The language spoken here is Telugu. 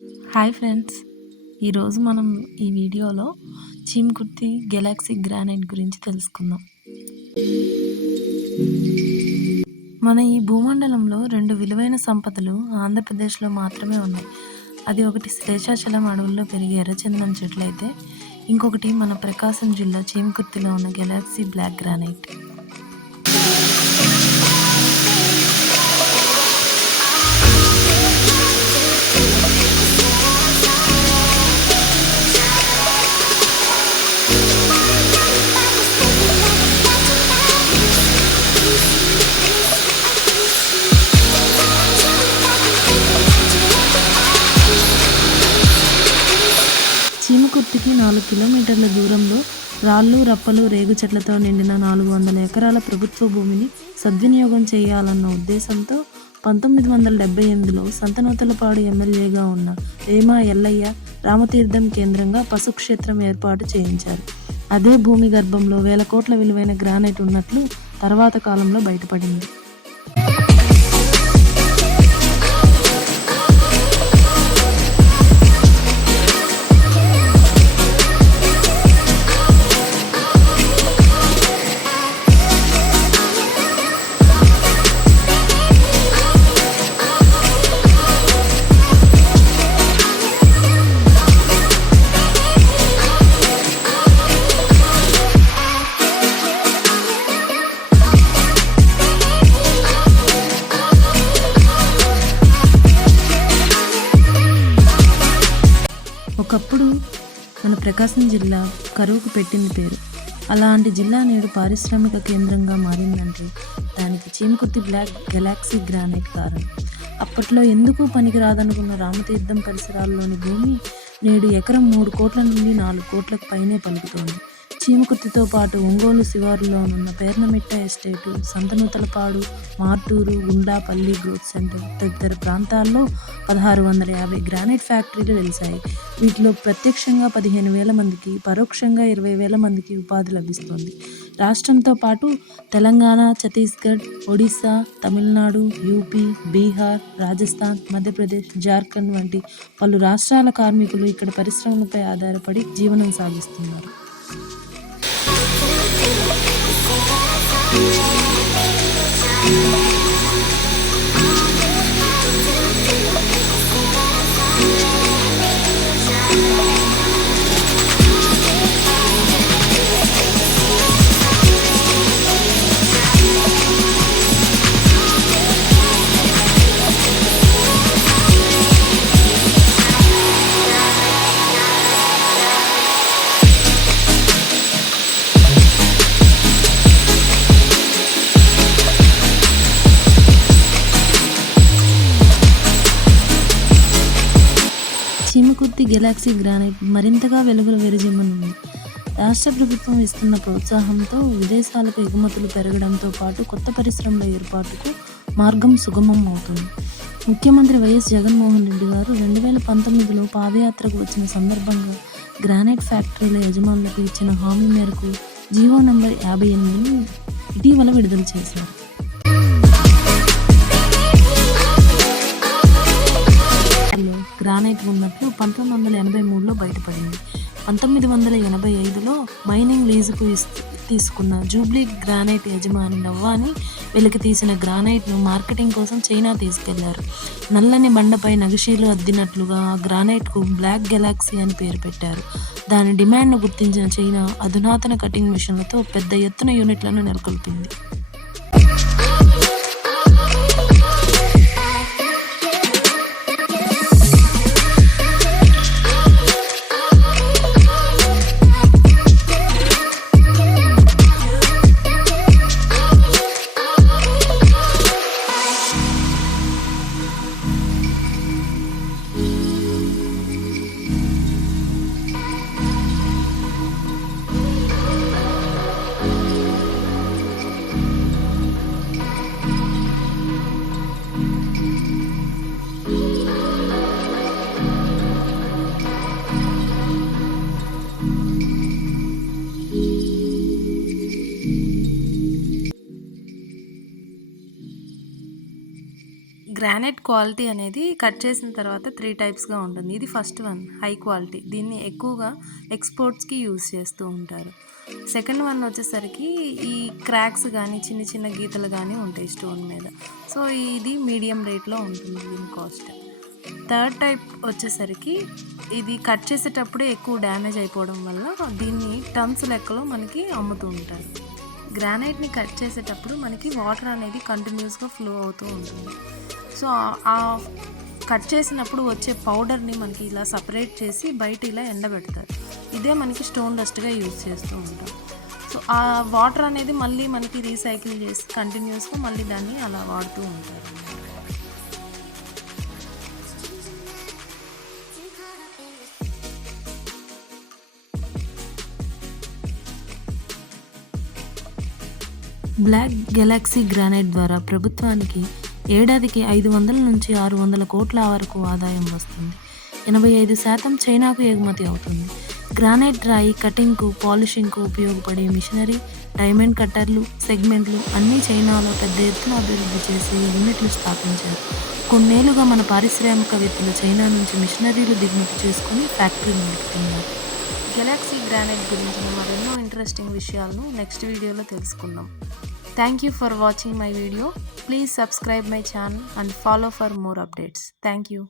Hi friends! ఈరోజు మనం ఈ వీడియోలో చీమకుర్తి గెలాక్సీ గ్రానైట్ గురించి తెలుసుకుందాం. మన ఈ భూమండలంలో 2 విలువైన సంపదలు ఆంధ్రప్రదేశ్లో మాత్రమే ఉన్నాయి. అది ఒకటి శేషాచలం అడవుల్లో పెరిగే ఎర్రచందనం చెట్లయితే, ఇంకొకటి మన ప్రకాశం జిల్లా చీమకుర్తిలో ఉన్న గెలాక్సీ బ్లాక్ గ్రానైట్. చీమకుర్తికి 4 కిలోమీటర్ల దూరంలో రాళ్ళు, రప్పలు, రేగు చెట్లతో నిండిన 400 ఎకరాల ప్రభుత్వ భూమిని సద్వినియోగం చేయాలన్న ఉద్దేశంతో 1978లో సంతనూతలపాడు ఎమ్మెల్యేగా ఉన్న వేమ ఎల్లయ్య రామతీర్థం కేంద్రంగా పశుక్షేత్రం ఏర్పాటు చేయించారు. అదే భూమి గర్భంలో వేల కోట్ల విలువైన గ్రానైట్ ఉన్నట్లు తర్వాత కాలంలో బయటపడింది. ఒకప్పుడు మన ప్రకాశం జిల్లా కరువుకు పెట్టింది పేరు. అలాంటి జిల్లా నేడు పారిశ్రామిక కేంద్రంగా మారిందంటే దానికి చీమకుర్తి బ్లాక్ గెలాక్సీ గ్రానైట్ కారణం. అప్పట్లో ఎందుకు పనికిరాదనుకున్న రామతీర్థం పరిసరాల్లోని భూమి నేడు ఎకరం 3 కోట్ల నుండి 4 కోట్లకు పైనే పలుకుతోంది. చీమకుర్తితో పాటు ఒంగోలు శివారులోనున్న Pernamitta estate, Santhanuthalapadu, Martur, Gundapalli growth centre తదితర ప్రాంతాల్లో 1650 గ్రానైట్ ఫ్యాక్టరీలు వెలిశాయి. వీటిలో ప్రత్యక్షంగా 15,000 మందికి, పరోక్షంగా 20,000 మందికి ఉపాధి లభిస్తోంది. రాష్ట్రంతో పాటు తెలంగాణ, ఛత్తీస్గఢ్, ఒడిశా, తమిళనాడు, యూపీ, బీహార్, రాజస్థాన్, మధ్యప్రదేశ్, జార్ఖండ్ వంటి పలు రాష్ట్రాల కార్మికులు ఇక్కడ పరిశ్రమలపై ఆధారపడి జీవనం సాగిస్తున్నారు. చీమకుర్తి గెలాక్సీ గ్రానైట్ మరింతగా వెలుగులు విరజిమ్మనుంది. రాష్ట్ర ప్రభుత్వం ఇస్తున్న ప్రోత్సాహంతో విదేశాలకు ఎగుమతులు పెరగడంతో పాటు కొత్త పరిశ్రమల ఏర్పాటుకు మార్గం సుగమం అవుతుంది. ముఖ్యమంత్రి వైఎస్ జగన్మోహన్ రెడ్డి గారు 2019లో పాదయాత్రకు వచ్చిన సందర్భంగా గ్రానైట్ ఫ్యాక్టరీల యజమానులకు ఇచ్చిన హామీ మేరకు జీవో నంబర్ 58ని ఇటీవల విడుదల చేశారు. గ్రానైట్ ఉన్నట్లు 1983లో బయటపడింది. 1985లో మైనింగ్ లీజుకు తీసుకున్న జూబ్లీ గ్రానైట్ యజమాని నవ్వాని వెలికి తీసిన గ్రానైట్ను మార్కెటింగ్ కోసం చైనా తీసుకెళ్లారు. నల్లని బండపై నగిషీలు అద్దినట్లుగా ఆ గ్రానైట్కు బ్లాక్ గెలాక్సీ అని పేరు పెట్టారు. దాని డిమాండ్ను గుర్తించిన చైనా అధునాతన కటింగ్ మిషన్లతో పెద్ద ఎత్తున యూనిట్లను నెలకొల్పింది. గ్రానైట్ క్వాలిటీ అనేది కట్ చేసిన తర్వాత 3 టైప్స్‌గా ఉంటుంది. ఇది ఫస్ట్ వన్ హై క్వాలిటీ. దీన్ని ఎక్కువగా ఎక్స్‌పోర్ట్స్‌కి యూజ్ చేస్తూ ఉంటారు. సెకండ్ వన్ వచ్చేసరికి ఈ క్రాక్స్ గానీ, చిన్న చిన్న గీతలు గానీ ఉంటాయి స్టోన్ మీద. సో, ఇది మీడియం రేట్‌లో ఉంటుంది దీని కాస్ట్. థర్డ్ టైప్ వచ్చేసరికి ఇది కట్ చేసేటప్పుడే ఎక్కువ డ్యామేజ్ అయిపోవడం వల్ల దీన్ని టన్స్ లెక్కలో మనకి అమ్ముతూ ఉంటారు. గ్రానైట్‌ని కట్ చేసేటప్పుడు మనకి వాటర్ అనేది కంటిన్యూస్‌గా ఫ్లో అవుతూ ఉంటుంది. సో, ఆ కట్ చేసినప్పుడు వచ్చే పౌడర్‌ని మనకి ఇలా సెపరేట్ చేసి బయట ఇలా ఎండబెడతారు. ఇదే మనకి స్టోన్ డస్ట్‌గా యూజ్ చేస్తూ ఉంటాం. సో, ఆ వాటర్ అనేది మళ్ళీ మనకి రీసైకిల్ చేసి కంటిన్యూస్‌గా మళ్ళీ దాన్ని అలా వాడుతూ ఉంటారు. బ్లాక్ గెలాక్సీ గ్రానైట్ ద్వారా ప్రభుత్వానికి ఏడాదికి 500 నుంచి 600 కోట్ల వరకు ఆదాయం వస్తుంది. 85% చైనాకు ఎగుమతి అవుతుంది. గ్రానైట్ రాయి కటింగ్కు, పాలిషింగ్కు ఉపయోగపడే మిషనరీ, డైమండ్ కట్టర్లు, సెగ్మెంట్లు అన్నీ చైనాలో పెద్ద ఎత్తున అభివృద్ధి చేసి యూనిట్లు స్థాపించారు. కొన్నేళ్లుగా మన పారిశ్రామికవేత్తలు చైనా నుంచి మిషనరీలు దిగుమతి చేసుకుని ఫ్యాక్టరీలు నడుపుతున్నారు. గెలాక్సీ గ్రానైట్ గురించిన మరెన్నో ఇంట్రెస్టింగ్ విషయాలను నెక్స్ట్ వీడియోలో తెలుసుకుందాం. Thank you for watching my video. Please subscribe my channel and follow for more updates. Thank you.